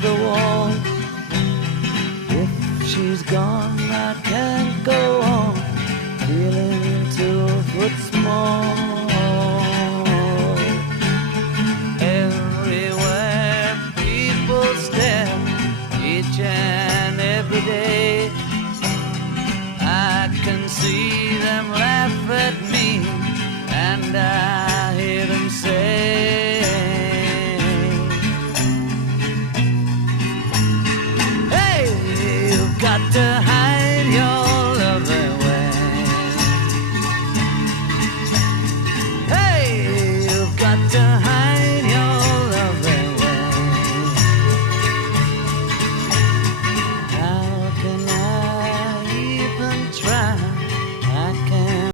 the wall. If she's gone, I can't go on, feeling 2 foot small. Everywhere people stare, each and every day. I can see them laugh at me, and I